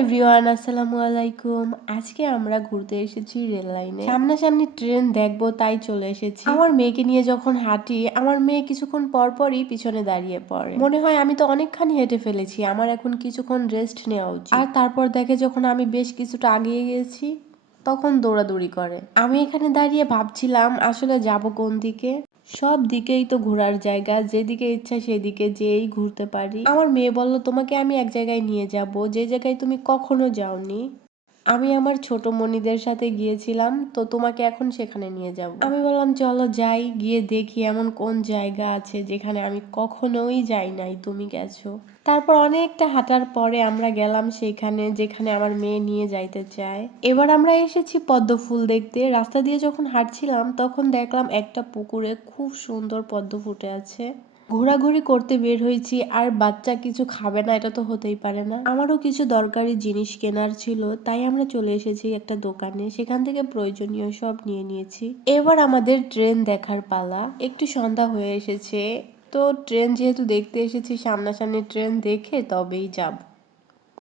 Everyone, আসসালামু আলাইকুম। আজকে আমরা ঘুরতে এসেছি রেল লাইনে। সামনাসামনি ট্রেন দেখবো তাই চলে এসেছি। আমার মেয়েকে নিয়ে যখন হাঁটি, আমার মেয়ে কিছুক্ষণ পর পরই পিছনে দাঁড়িয়ে পড়ে। মনে হয় আমি তো অনেকখানি হেঁটে ফেলেছি, আমার এখন কিছুক্ষণ রেস্ট নেওয়া উচিত। আর তারপর দেখে যখন আমি বেশ কিছুটা আগিয়ে গেছি, তখন দৌড়াদৌড়ি করে। আমি এখানে দাঁড়িয়ে ভাবছিলাম আসলে যাব কোন দিকে। সব দিকেই তো ঘোরার জায়গা, যেদিকে ইচ্ছা সেদিকে যেয়েই ঘুরতে পারি। আমার মেয়ে বলল, তোমাকে আমি এক জায়গায় নিয়ে যাব যে জায়গায় তুমি কখনো যাওনি। আমি আমার ছোট মনিদের সাথে গিয়েছিলাম, তো তোমাকে এখন সেখানে নিয়ে যাব। আমি বললাম চলো যাই, গিয়ে দেখি এমন কোন জায়গা আছে যেখানে আমি কখনোই যাই নাই, তুমি গেছো। তারপর অনেকটা হাঁটার পরে আমরা গেলাম সেইখানে যেখানে আমার মেয়ে নিয়ে যাইতে চায়। এবার আমরা এসেছি পদ্ম ফুল দেখতে। রাস্তা দিয়ে যখন হাঁটছিলাম তখন দেখলাম একটা পুকুরে খুব সুন্দর পদ্ম ফুটে আছে। ঘোরাঘুরি করতে বের হয়েছি, আর বাচ্চা কিছু খাবে না এটা তো হতেই পারে না। আমারও কিছু দরকারি জিনিস কেনার ছিল, তাই আমরা চলে এসেছি একটা দোকানে। সেখান থেকে প্রয়োজনীয় সব নিয়ে নিয়েছি। এবার আমাদের ট্রেন দেখার পালা। একটু সন্ধ্যা হয়ে এসেছে, তো ট্রেন যেহেতু দেখতে এসেছি, সামনাসামনি ট্রেন দেখে তবেই যাব।